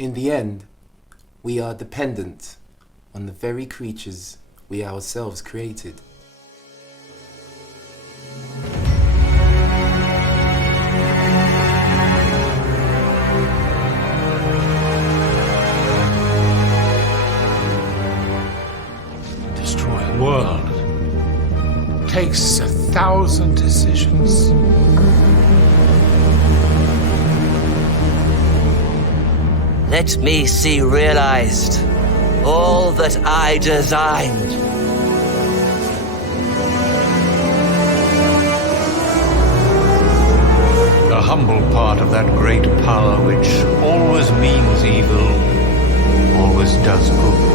In the end, we are dependent on the very creatures we ourselves created. Destroy a world takes 1,000 decisions. Let me see realized all that I designed. The humble part of that great power which always means evil, always does good.